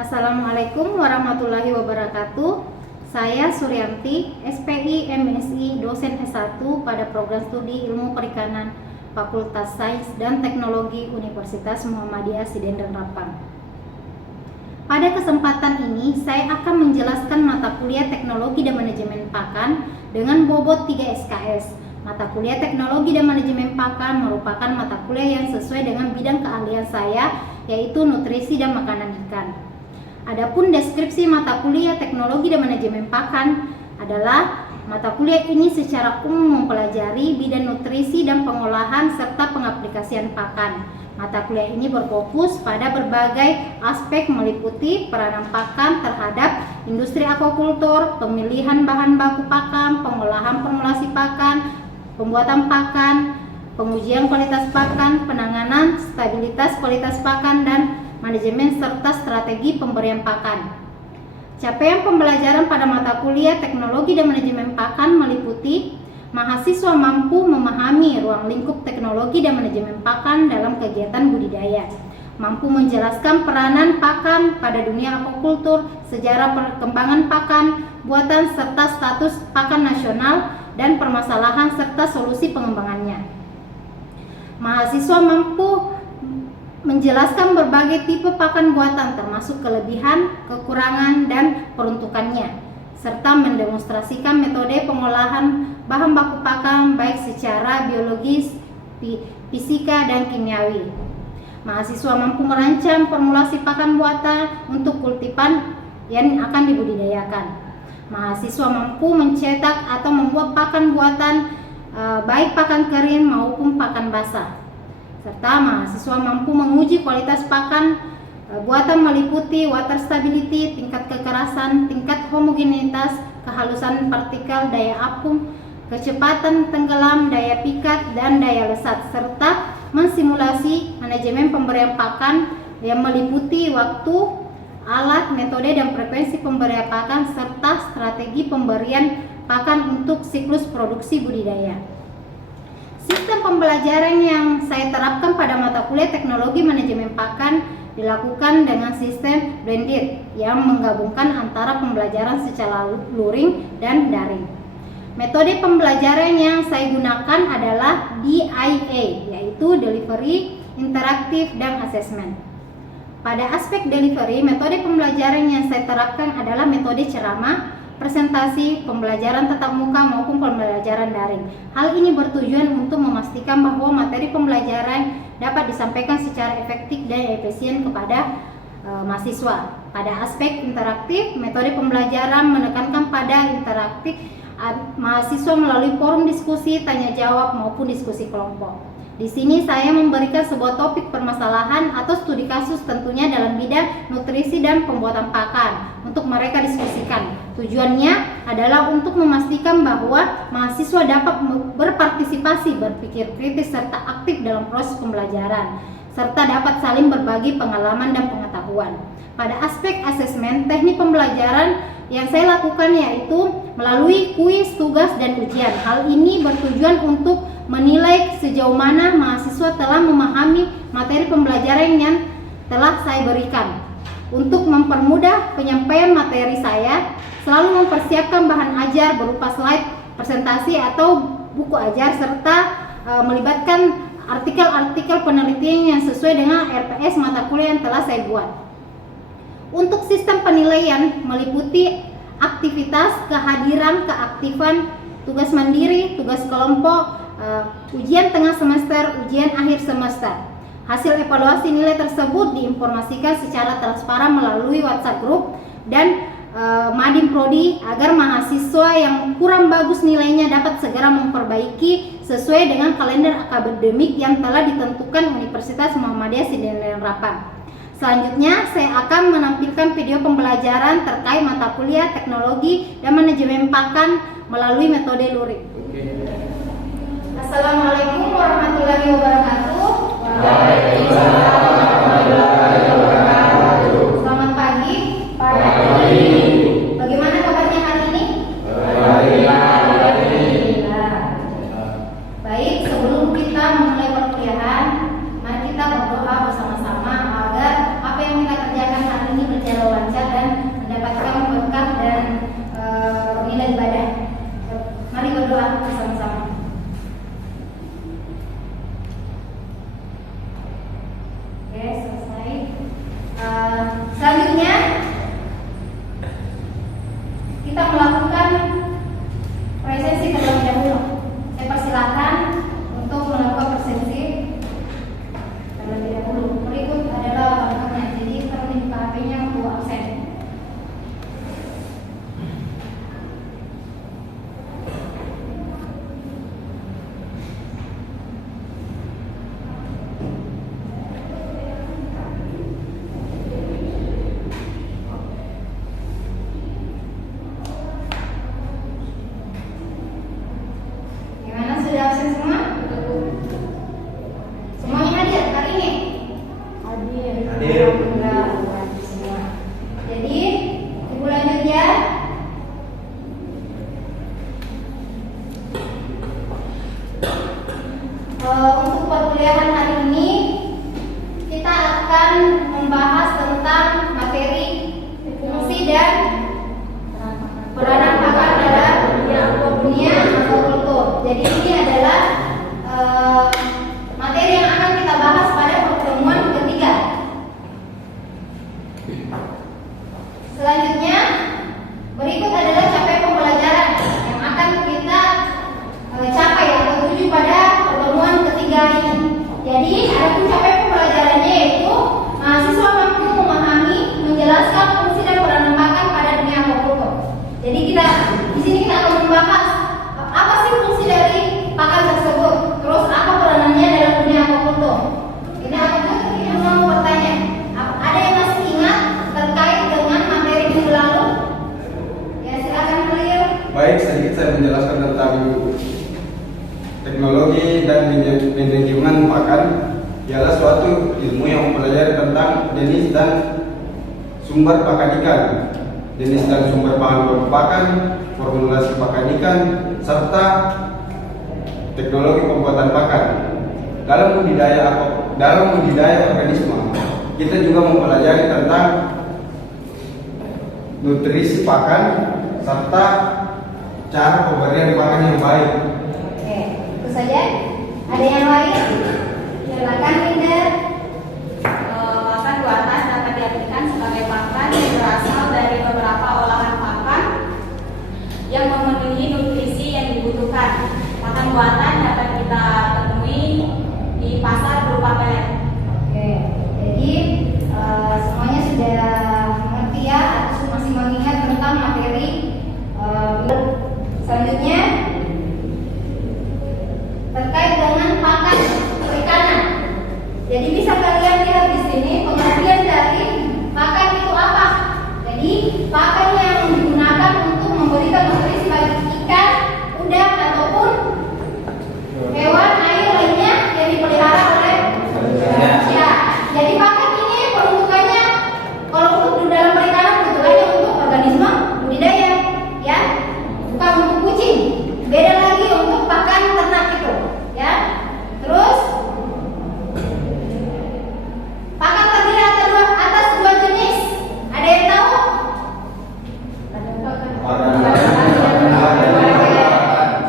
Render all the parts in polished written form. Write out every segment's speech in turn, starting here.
Assalamualaikum warahmatullahi wabarakatuh. Saya Suryanti, SPI MSI, dosen S1 pada program studi Ilmu Perikanan Fakultas Sains dan Teknologi Universitas Muhammadiyah Sidenren Rapang. Pada kesempatan ini, saya akan menjelaskan mata kuliah Teknologi dan Manajemen Pakan dengan bobot 3 SKS. Mata kuliah Teknologi dan Manajemen Pakan merupakan mata kuliah yang sesuai dengan bidang keahlian saya, yaitu nutrisi dan makanan ikan. Adapun deskripsi mata kuliah Teknologi dan Manajemen Pakan adalah mata kuliah ini secara umum mempelajari bidang nutrisi dan pengolahan serta pengaplikasian pakan. Mata kuliah ini berfokus pada berbagai aspek meliputi peranan pakan terhadap industri aquacultur, pemilihan bahan baku pakan, pengolahan formulasi pakan, pembuatan pakan, pengujian kualitas pakan, penanganan stabilitas kualitas pakan, dan manajemen serta strategi pemberian pakan. Capaian pembelajaran pada mata kuliah Teknologi dan Manajemen Pakan meliputi mahasiswa mampu memahami ruang lingkup teknologi dan manajemen pakan dalam kegiatan budidaya, mampu menjelaskan peranan pakan pada dunia aquacultur, sejarah perkembangan pakan, buatan serta status pakan nasional dan permasalahan serta solusi pengembangannya. Mahasiswa mampu menjelaskan berbagai tipe pakan buatan termasuk kelebihan, kekurangan, dan peruntukannya, serta mendemonstrasikan metode pengolahan bahan baku pakan baik secara biologis, fisika, dan kimiawi. Mahasiswa mampu merancang formulasi pakan buatan untuk kultivan yang akan dibudidayakan. Mahasiswa mampu mencetak atau membuat pakan buatan baik pakan kering maupun pakan basah. Serta mahasiswa mampu menguji kualitas pakan buatan meliputi water stability, tingkat kekerasan, tingkat homogenitas, kehalusan partikel, daya apung, kecepatan tenggelam, daya pikat, dan daya lesat, serta mensimulasi manajemen pemberian pakan yang meliputi waktu, alat, metode, dan frekuensi pemberian pakan, serta strategi pemberian pakan untuk siklus produksi budidaya. Sistem pembelajaran yang saya terapkan pada mata kuliah Teknologi Manajemen Pakan dilakukan dengan sistem blended yang menggabungkan antara pembelajaran secara luring dan daring. Metode pembelajaran yang saya gunakan adalah DIA, yaitu Delivery, Interaktif, dan Assessment. Pada aspek delivery, metode pembelajaran yang saya terapkan adalah metode ceramah, presentasi, pembelajaran tatap muka maupun pembelajaran daring. Hal ini bertujuan untuk memastikan bahwa materi pembelajaran dapat disampaikan secara efektif dan efisien kepada mahasiswa. Pada aspek interaktif, metode pembelajaran menekankan pada interaktif mahasiswa melalui forum diskusi, tanya jawab maupun diskusi kelompok. Di sini saya memberikan sebuah topik permasalahan atau studi kasus tentunya dalam bidang nutrisi dan pembuatan pakan untuk mereka diskusikan. Tujuannya adalah untuk memastikan bahwa mahasiswa dapat berpartisipasi, berpikir kritis, serta aktif dalam proses pembelajaran, serta dapat saling berbagi pengalaman dan pengetahuan. Pada aspek asesmen, teknik pembelajaran yang saya lakukan yaitu melalui kuis, tugas, dan ujian. Hal ini bertujuan untuk menilai sejauh mana mahasiswa telah memahami materi pembelajaran yang telah saya berikan. Untuk mempermudah penyampaian materi saya, selalu mempersiapkan bahan ajar berupa slide, presentasi, atau buku ajar, serta melibatkan artikel-artikel penelitian yang sesuai dengan RPS mata kuliah yang telah saya buat. Untuk sistem penilaian meliputi aktivitas, kehadiran, keaktifan, tugas mandiri, tugas kelompok, ujian tengah semester, ujian akhir semester. Hasil evaluasi nilai tersebut diinformasikan secara transparan melalui WhatsApp group dan Madin Prodi agar mahasiswa yang kurang bagus nilainya dapat segera memperbaiki sesuai dengan kalender akademik yang telah ditentukan Universitas Muhammadiyah Sidenren Rapang. Selanjutnya, saya akan menampilkan video pembelajaran terkait mata kuliah Teknologi dan Manajemen Pakan melalui metode luring. Assalamualaikum warahmatullahi wabarakatuh. Waalaikumsalam warahmatullahi wabarakatuh. Selamat pagi. Pagi. Bagaimana kabarnya hari ini? Baik. Alhamdulillah. Baik, sebelum kita memulai perkuliahan, mari kita berdoa bersama-sama agar apa yang kita kerjakan hari ini berjalan untuk perkuliahan hari ini kita akan membahas tentang materi fungsi dan peranan pakan dalam dunia agrikultur. Jadi ini adalah materi yang akan kita bahas pada pertemuan ketiga. Selanjutnya, berikut adalah capaian pembelajaran yang akan kita capai atau tuju pada pertemuan ketiga ini. Jadi, adapun capaian pembelajarannya yaitu mahasiswa mampu memahami, menjelaskan fungsi dan peranan pakan pada dunia agrikultur. Jadi di sini kita akan membahas apa sih fungsi dari pakan tersebut, terus apa peranannya dalam dunia agrikultur. Ini apakah kita mau bertanya, ada yang masih ingat terkait dengan materi minggu lalu? Ya, silakan beliau. Baik, sedikit saya menjelaskan tentang teknologi dan manajemen pakan. Ialah suatu ilmu yang mempelajari tentang jenis dan sumber pakan ikan, jenis dan sumber bahan pakan, formulasi pakan ikan, serta teknologi pembuatan pakan. Dalam budidaya organisme, kita juga mempelajari tentang nutrisi pakan serta cara pemberian pakan yang baik. Oke, itu saja. Ada yang lain? Silakan, Linda. Pakan buatan dapat diartikan sebagai pakan yang berasal dari beberapa olahan pakan yang memenuhi nutrisi yang dibutuhkan. Pakan buatan dapat kita temui di pasar berupa pelet. Oke, jadi semuanya sudah mengerti ya, atau masih mengingat tentang materi. Selanjutnya terkait dengan pakan perikanan. Jadi bisa kalian lihat di sini pengertian dari pakan itu apa. Jadi pakan yang digunakan untuk memberikan nutrisi bagi ikan, udang ataupun hewan air lainnya yang dipelihara oleh manusia. Jadi pakan ini peruntukannya kalau untuk dalam perikanan kebetulannya untuk organisme budidaya, ya, bukan untuk kucing. Beda lagi untuk pakan ternak itu, ya. Terus pakan terdiri atas dua jenis. Ada yang tahu?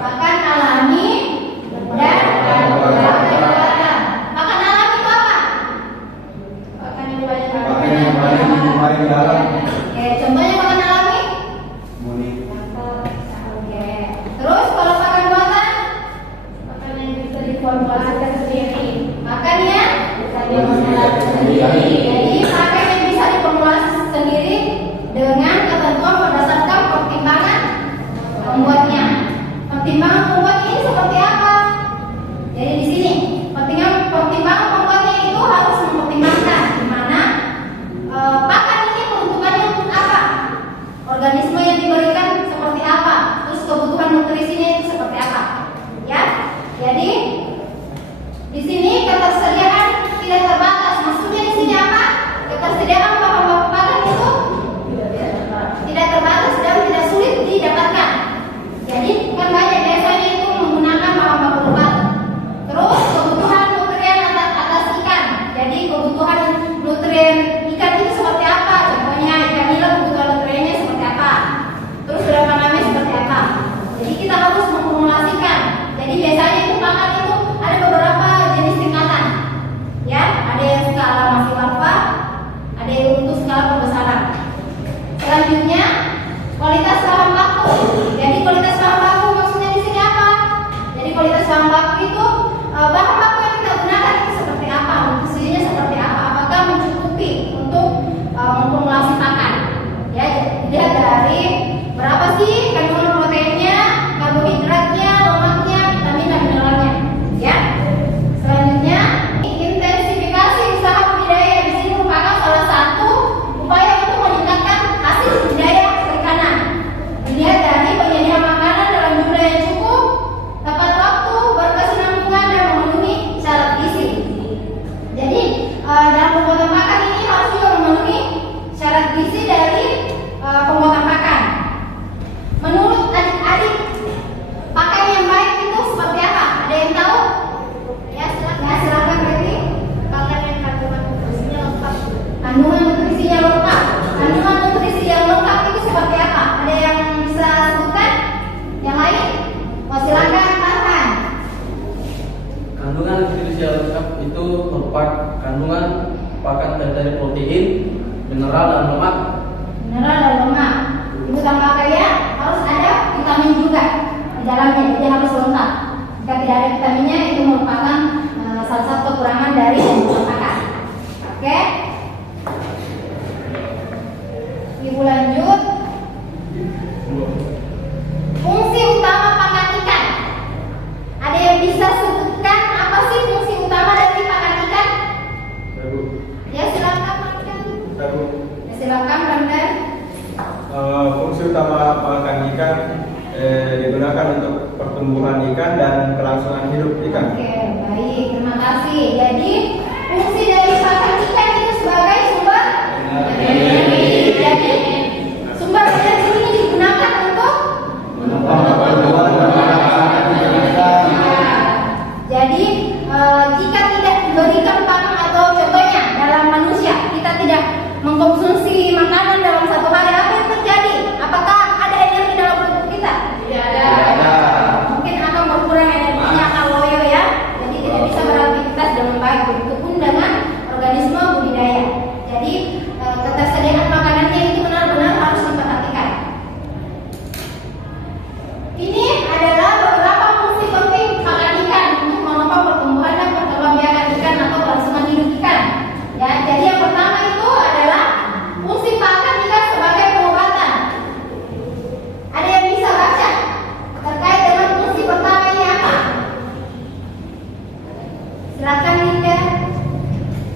Pakan alami dan pakan buatan. Pakan alami itu apa? Pakan yang Paling dalam. Oke, contohnya pakan alami. Muni. Oke. Terus kalau pakan buatan? Pakan yang bisa diformulasikan sendiri. Pakan yang bisa diformulasikan sendiri. Jadi pakan yang bisa diformulasikan sendiri dengan ketentuan berdasarkan pertimbangan pembuatnya. Pertimbangan pembuatnya ini seperti apa? Jadi di sini pertimbangan pembuatnya itu harus mempertimbangkan di mana pakan ini peruntukannya untuk apa, organisme yang diberikan seperti apa, terus kebutuhan nutrisinya itu seperti apa, ya. Jadi di sini ketersediaan tidak terbatas. Maksudnya di sini apa? Kandungan nutrisi yang lengkap. Kandungan nutrisi yang lengkap itu seperti apa? Ada yang bisa sebutkan? Yang lain? Silakan Farhan. Kandungan nutrisi yang lengkap itu merupakan kandungan pakan dari protein, mineral dan lemak. Mineral dan lemak. Ibu tambahkan ya, harus ada vitamin juga di dalamnya, jadi harus lengkap. Jika tidak ada vitaminnya, itu merupakan salah satu kekurangan dari pakan. Oke? Ibu lanjut. Fungsi utama pakan ikan. Ada yang bisa sebutkan apa sih fungsi utama dari pakan ikan? Ya silakan Markan. Ya silakan Brandon. Fungsi utama pakan ikan digunakan untuk pertumbuhan ikan dan kelangsungan hidup ikan. Oke, baik, terima kasih. Jadi fungsi dari pakan ikan itu sebagai sumber energi. Jadi sumber energi ini digunakan untuk jadi jika tidak diberikan pakan atau contohnya dalam manusia kita tidak mengkonsumsi makanan dalam satu hari, apa yang terjadi? Apakah ada energi dalam tubuh kita? Tidak ada. Mungkin akan berkurang energinya, akan loyo ya. Jadi tidak bisa beraktivitas dengan baik. Begitupun dengan organisme budidaya. Jadi ketersediaan makanannya itu benar-benar harus diperhatikan. Ini adalah beberapa fungsi penting pakan ikan untuk menopang pertumbuhan dan perkembangbiakan ikan atau kelangsungan hidup ikan. Ya, jadi yang pertama itu adalah fungsi pakan ikan sebagai pengobatan. Ada yang bisa baca terkait dengan fungsi pertama ini apa? Silakan Linda.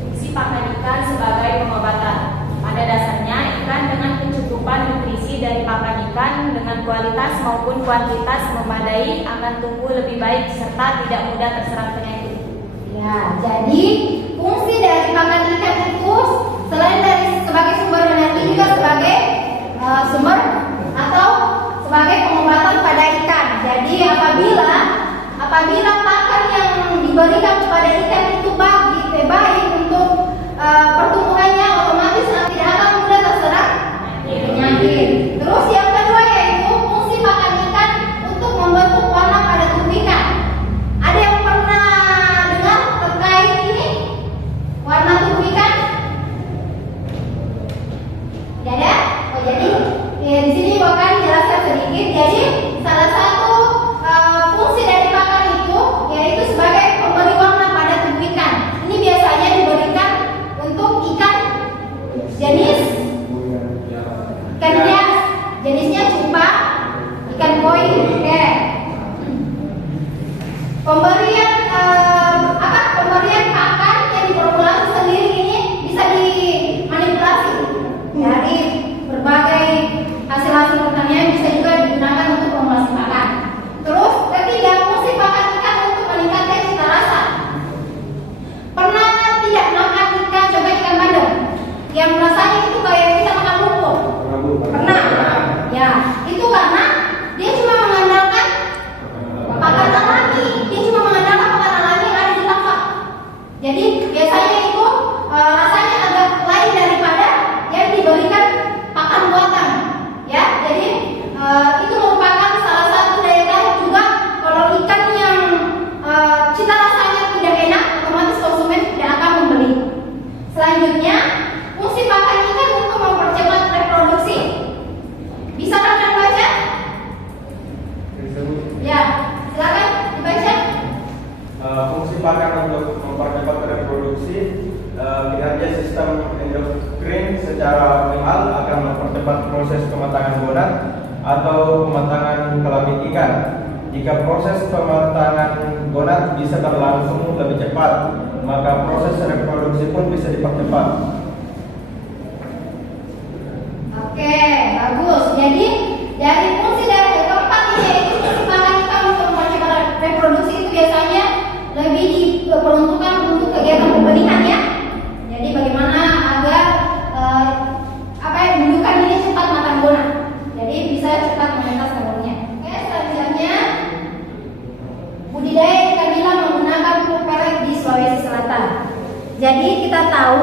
Fungsi pakan ikan sebagai pengobatan. Pada dasarnya, ikan dengan kecukupan nutrisi dari pakan ikan dengan kualitas maupun kuantitas memadai akan tumbuh lebih baik serta tidak mudah terserang penyakit. Ya, jadi fungsi dari pakan ikan itu selain dari sebagai sumber energi juga sebagai sumber atau sebagai pengobatan pada ikan. Jadi apabila pakan yang diberikan kepada ikan itu baik untuk pertumbuhannya, otomatis tidak akan mudah terserang penyakit. Terus yang kedua yaitu fungsi pakan ikan untuk membentuk warna pada tubuh ikan. Ada yang pernah dengar terkait ini? Warna tubuh ikan? Tidak ada? Oh, jadi di sini akan jelaskan sedikit. Jadi salah satu fungsi dari pakan itu yaitu sebagai pemberi warna pada tubuh ikan. Ini biasanya diberikan untuk ikan jenis ikan hias, jenisnya cupang, ikan koi. Oke. Pemberian pakan yang diformulasi sendiri ini bisa dimanipulasi dari berbagai hasil pertanian, bisa juga digunakan untuk formulasi pakan. Terus ketiga, fungsi pakan ikan untuk meningkatkan cita rasa. Pernah tidak makan ikan, coba ikan bandeng yang rasanya itu kayak kita makan lumpur? Pernah? Ya, itu karena dia cuma mengandalkan pakan alami. Dia cuma mengandalkan pakan alami yang ada di tempat. Jadi biasanya itu rasanya agak lain daripada yang diberikan pakan buatan. Ya, jadi itu merupakan salah satu daya tarik juga. Kalau ikan yang cita rasanya tidak enak, otomatis konsumen tidak akan membeli. Selanjutnya, fungsi pakan ikan untuk mempercepat reproduksi. Bisa rekan baca? Ya, silakan dibaca. Fungsi pakan untuk mempercepat reproduksi, kinerja sistem endokrin secara optimal akan mempercepat proses pematangan gonad atau pematangan kelamin ikan. Jika proses pematangan gonad bisa berlangsung lebih cepat, maka proses reproduksi pun bisa dipercepat. Oke, bagus. Jadi dari fungsi dari keempat ini yaitu fungsi pakan ikan untuk mempercepat reproduksi itu biasanya lebih diperuntukkan untuk kegiatan pembenihan ya. Jadi bagaimana agar indukan ini cepat matang gonad. Jadi bisa cepat menetas telurnya. Oke, selanjutnya budidaya ikan nila menggunakan pupuk pelet di Sulawesi Selatan. Jadi kita tahu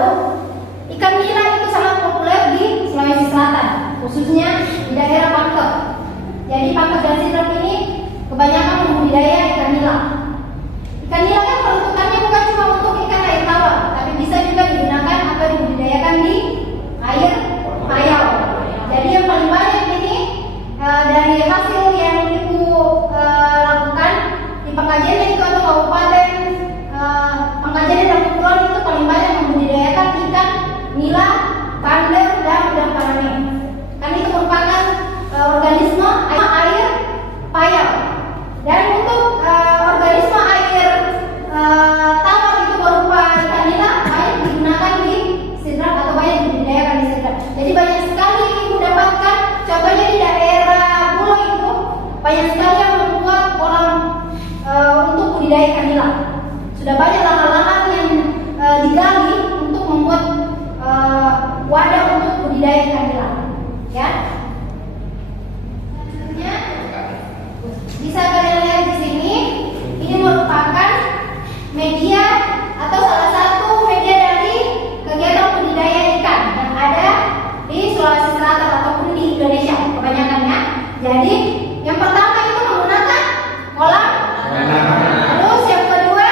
Ikan nila itu sangat populer di Sulawesi Selatan, khususnya di daerah Pangkep. Jadi Pangkep dan Sidrap ini kebanyakan membudidaya ikan nila. Ikan nila kan peruntukannya bukan cuma untuk ikan air tawar, tapi bisa juga digunakan atau dibudidayakan di air payau. Jadi yang paling banyak ini dari hasil yang Ibu lakukan di Pangkajene itu atau Kabupaten Pangkajene dan Kepulauan itu paling banyak membudidayakan ikan nila, pander, dan udang faname. Kan itu merupakan organisme air payau. Dan untuk organisme air tawar itu berupa ikan nila banyak digunakan di Sidrap atau banyak dibudidayakan di Sidrap. Jadi banyak sekali Ibu dapatkan, contohnya di daerah Pulau itu banyak sekali yang membuat kolam untuk budidaya ikan nila. Sudah banyak lahan-lahan yang digali untuk membuat wadah untuk budidaya ikan nila. Ya. Selanjutnya bisa kalian lihat di sini, ini merupakan media atau salah satu media dari kegiatan budidaya ikan yang ada di Sulawesi Selatan ataupun di Indonesia kebanyakannya. Jadi yang pertama itu menggunakan kolam. Terus yang kedua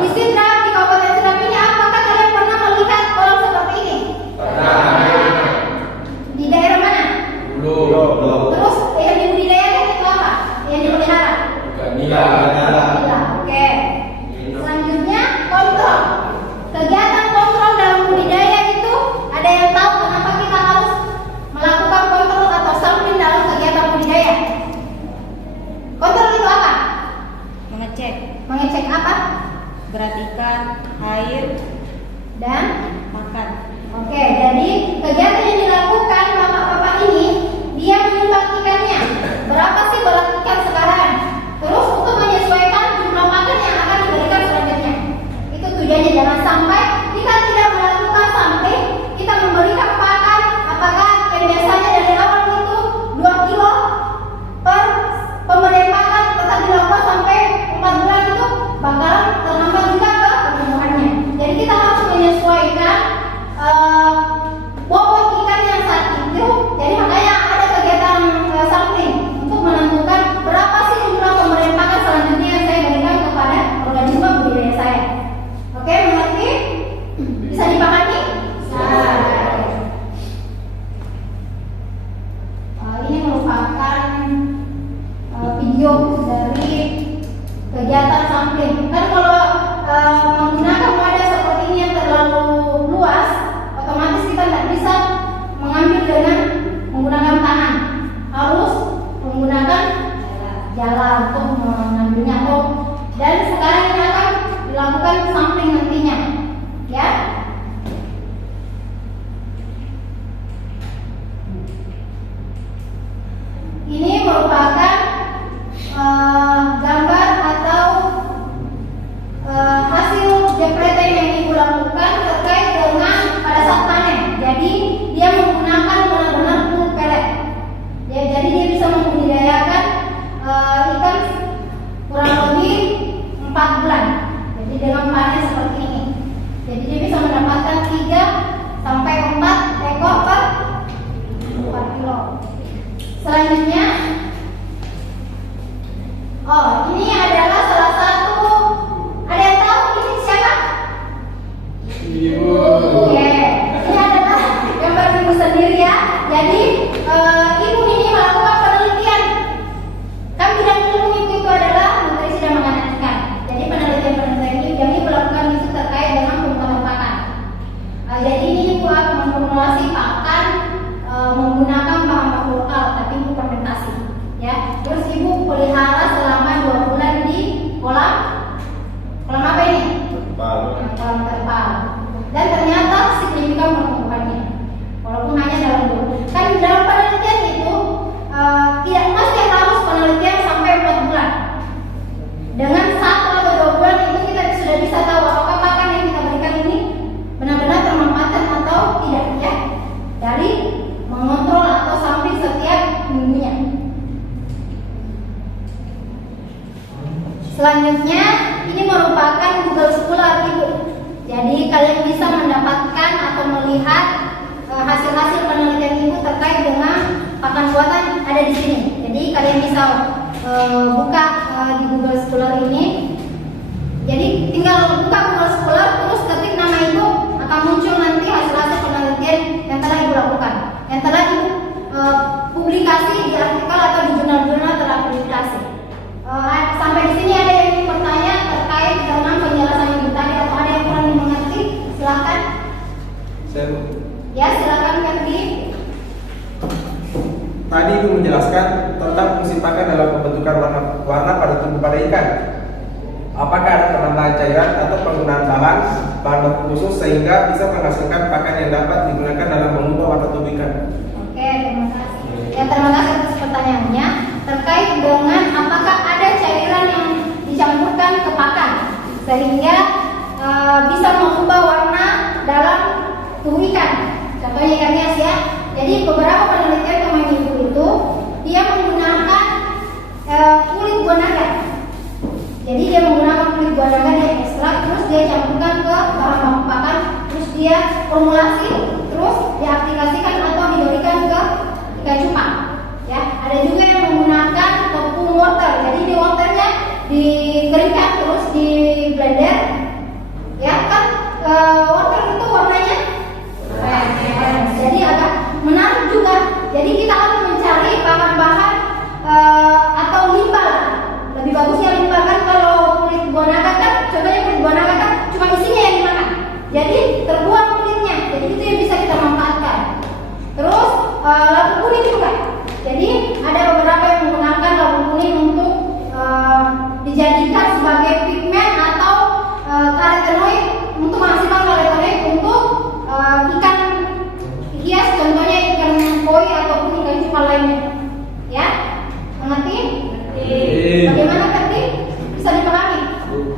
di Sidrap, di Kabupaten Sidrap ini apakah kalian pernah melihat kolam seperti ini? Di daerah mana? Belum. Terus yang dibudidayakan itu apa? Yang dipelihara? Nila. Nila. Oke. Selanjutnya kontrol. Kegiatan kontrol dalam budidaya itu ada yang tahu kenapa kita harus melakukan kontrol atau sampling dalam kegiatan budidaya? Kontrol itu apa? Mengecek Mengecek apa? berat ikan, air, Dan makan. oke, jadi kegiatan yang dilakukan bapak-bapak ini, dia menimbang ikannya. Berapa sih berat ikan sekarang? Terus untuk menyesuaikan jumlah makan yang akan diberikan selanjutnya. Itu tujuannya, jangan sampai kita tidak melakukan sampling, kita memberikan pakan apakah yang biasanya dari awal itu 2 kilo per pemberian pakan, tetap dilakukan sampai 4 bulan itu bakalan terhambat juga ke pertumbuhannya. Jadi kita harus menyesuaikan bobot ikan yang saat itu. Jadi makanya ada kegiatan sampling untuk menentukan berapa sih jumlah pemberian pakan selanjutnya yang saya berikan kepada organisme budidaya saya. Oke, mengerti? Bisa dipahami? Ini merupakan video dari kegiatan sampling. Kan kalau menggunakan wadah seperti ini yang terlalu luas, otomatis kita tidak bisa mengambil dengan menggunakan tangan, harus menggunakan jala untuk mengambilnya. Dan sekarang ini akan dilakukan sampling nantinya, ya. Ini merupakan gambar atau hasil jepretan yang Ibu lakukan terkait dengan pada saat panen. Jadi dia menggunakan benar-benar full pellet. Ya, jadi dia bisa membudidayakan ikan kurang lebih 4 bulan. Jadi dengan panen seperti ini. Jadi dia bisa mendapatkan 3 sampai 4 ekor per 4 kilo. Selanjutnya, ini adalah salah satu, ada yang tahu ini siapa? Ibu. Oke, ini adalah gambar Ibu sendiri ya. Jadi Ibu ini melakukan penelitian. Kan bidang ilmu Ibu itu adalah nutrisi dan makanan ikan. Jadi penelitian ini yang Ibu lakukan itu terkait dengan pembuatan pakan. Jadi ini Ibu akan memformulasi pakan menggunakan bahan baku lokal, tapi Ibu fermentasi. Ya, terus Ibu pelihara selama 2 bulan di kolam apa ini? Kolam terpal. Dan ternyata signifikan pertumbuhannya, walaupun hanya dalam 2 bulan. Kan dalam penelitian itu tidak mesti harus penelitian sampai 4 bulan. Dengan 1 atau 2 bulan itu kita sudah bisa tahu apakah pakan yang kita berikan ini benar-benar termanfaatkan atau tidak, ya. Dari mengontrol atau sampling setiap minggunya. Selanjutnya, ini merupakan Google Scholar Ibu. Jadi kalian bisa mendapatkan terkait dengan pakan buatan ada di sini. Jadi kalian bisa buka di Google Scholar ini. Jadi tinggal buka Google Scholar, terus ketik nama ibu, akan muncul nanti hasil-hasil penelitian yang telah ibu lakukan, yang telah ibu publikasi di artikel atau di jurnal-jurnal terakreditasi. Sampai di sini ada yang ingin bertanya terkait dengan penjelasan ibu tadi atau ada yang kurang dimengerti? Silakan. Ya, silakan Ferdi. Tadi ibu menjelaskan tentang fungsi pakan dalam pembentukan warna pada tubuh pada ikan. Apakah ada penambahan cairan atau penggunaan bahan baku khusus sehingga bisa menghasilkan pakan yang dapat digunakan dalam mengubah warna tubuh ikan? Oke, terima kasih. Ya, terima kasih atas pertanyaannya terkait dengan apakah ada cairan yang dicampurkan ke pakan sehingga bisa mengubah warna dalam tubuh ikan. Contohnya ikan hias ya. Jadi beberapa penelitian teman ibu itu dia menggunakan kulit buah naga. Jadi dia menggunakan kulit buah naga, dia ekstrak, terus dia campurkan ke bahan baku pakan, terus dia formulasi, terus diaplikasikan atau diberikan ke ikan cupang. Ya, ada juga yang menggunakan tepung wortel. Jadi di wortelnya dikeringkan terus di blender. Ya kan wortel itu warnanya orange. Jadi agak menarik juga. Jadi kita harus mencari bahan-bahan atau limbah. Lebih bagusnya limbah kan, kalau kulit buah naga kan, contohnya kulit buah naga kan cuma isinya yang dimakan. Jadi terbuang kulitnya. Jadi itu yang bisa kita manfaatkan. Terus labu kuning juga. Jadi ada beberapa yang menggunakan labu kuning untuk dijadikan sebagai pigmen atau karotenoid untuk menghasilkan karotenoid untuk ikan hias, contohnya ikan koi ataupun ikan cupang lainnya. Ya, mengerti? Bagaimana Ferdi? Bisa dipahami?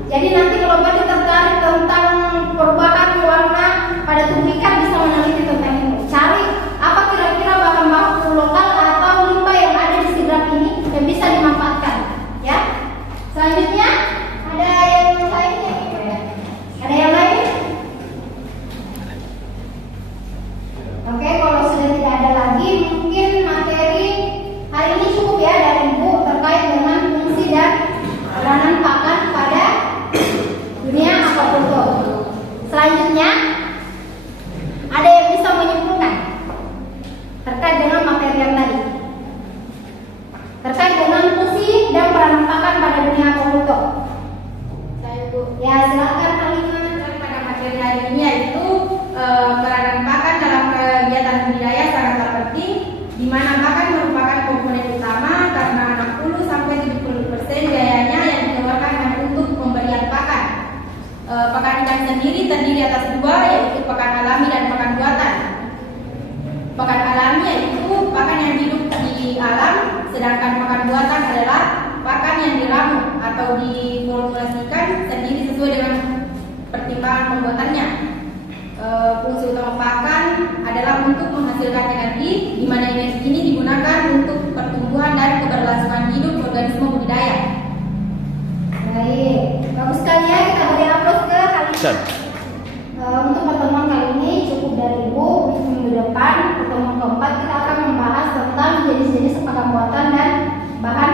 Jadi nanti kalau Ferdi tertarik tentang perubahan warna pada tubuh ikan, bisa meneliti tentang itu. Cari apa kira-kira bahan baku lokal atau limbah yang ada di sidrap ini yang bisa dimanfaatkan. Ya. Selanjutnya ada yang lainnya? Ada yang lain? Oke, kalau sudah tidak ada lagi, mungkin materi hari ini cukup ya dari Ibu terkait dengan fungsi dan peranan pakan pada dunia aquaculture. Selanjutnya, ada yang bisa menyimpulkan terkait dengan materi yang tadi, terkait dengan fungsi dan peranan pakan pada dunia aquaculture. Saya Bu. Ya, silakan Halimah. Pada materi hari ini yaitu peranan pakan dalam kegiatan budidaya sangatlah penting, di mana pakan merupakan komponen utama karena 60-70% biayanya yang dikeluarkan hanya untuk pembelian pakan. Pakan ikan sendiri terdiri atas dua, yaitu pakan alami dan pakan buatan. Pakan alami yaitu pakan yang hidup di alam, sedangkan pakan buatan adalah pakan yang diramu atau diformulasikan sendiri sesuai dengan pertimbangan pembuatannya. Fungsi utama pakan adalah untuk menghasilkan energi, di mana energi ini digunakan untuk pertumbuhan dan keberlangsungan hidup organisme budidaya. Baik, bagus sekali ya, kita beri aplaus ke Halimah. Untuk pertemuan kali ini cukup dari Ibu. Untuk minggu depan, pertemuan keempat kita akan membahas tentang jenis-jenis pakan buatan dan bahan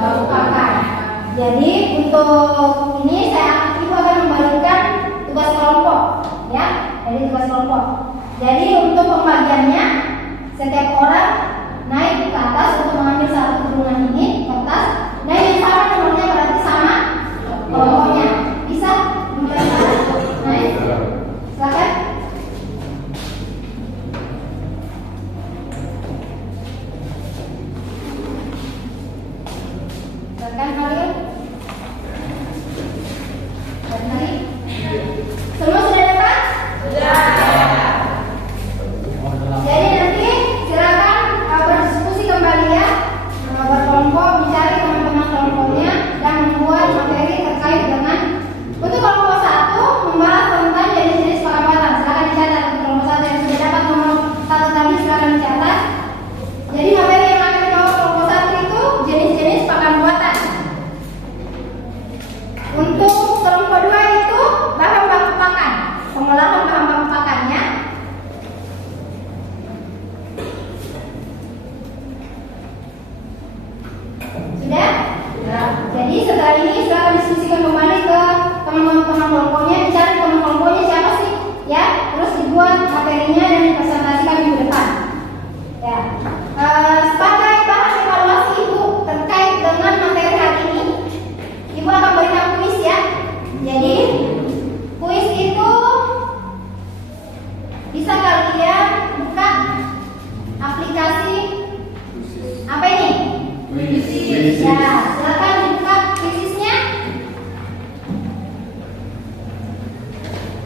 baku pakan. Jadi untuk ini Ibu akan membagikan tugas kelompok, ya, dari tugas kelompok. Jadi untuk pembagiannya, setiap orang naik ke atas untuk mengambil satu kurungan ini kertas. Nah yang sama nomornya berarti sama kelompoknya. Bisa minta naik? Silakan. Silakan kalian. Dari semua sudah dapat? Sudah. Jadi nanti silakan berdiskusi kembali ya, berkelompok, mencari teman-teman kelompoknya dan membuat materi terkait dengan untuk kelompok 1 membahas tentang jenis-jenis pakan buatan. Silakan dicatat untuk kelompok 1 yang sudah dapat nomor 1 tadi, silakan dicatat. Jadi materi yang akan dibawa kelompok 1 itu jenis-jenis pakan buatan. Untuk kelompok 2 itu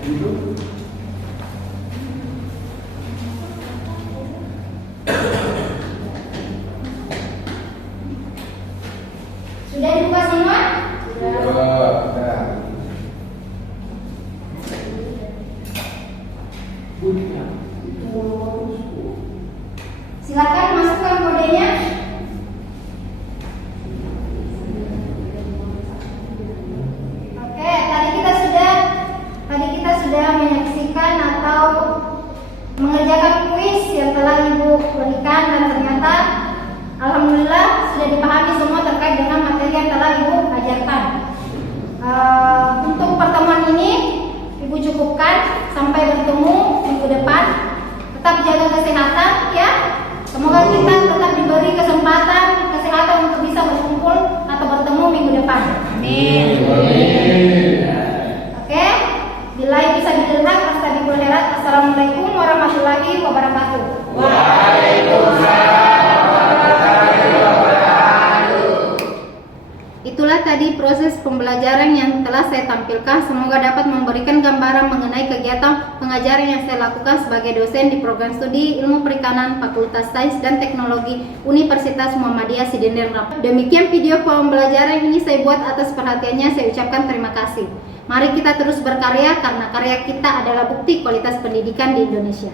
Sudah dibuka semua? Silakan masukkan kodenya. Oke, tadi kita sudah menyaksikan atau mengerjakan kuis yang telah Ibu berikan, dan ternyata alhamdulillah sudah dipahami semua terkait dengan materi yang telah Ibu ajarkan. Untuk pertemuan ini Ibu cukupkan, sampai bertemu minggu depan. Tetap jaga kesehatan ya. Semoga kita tetap diberi kesempatan untuk bisa berkumpul atau bertemu minggu depan. Amin. Oke, bila bisa didengar, astagfirullah khairat. Assalamualaikum warahmatullahi wabarakatuh. Itulah tadi proses pembelajaran yang telah saya tampilkan. Semoga dapat memberikan gambaran mengenai kegiatan pengajaran yang saya lakukan sebagai dosen di program studi Ilmu Perikanan Fakultas Sains dan Teknologi Universitas Muhammadiyah Sidendang. Demikian video pembelajaran ini saya buat. Atas perhatiannya saya ucapkan terima kasih. Mari kita terus berkarya, karena karya kita adalah bukti kualitas pendidikan di Indonesia.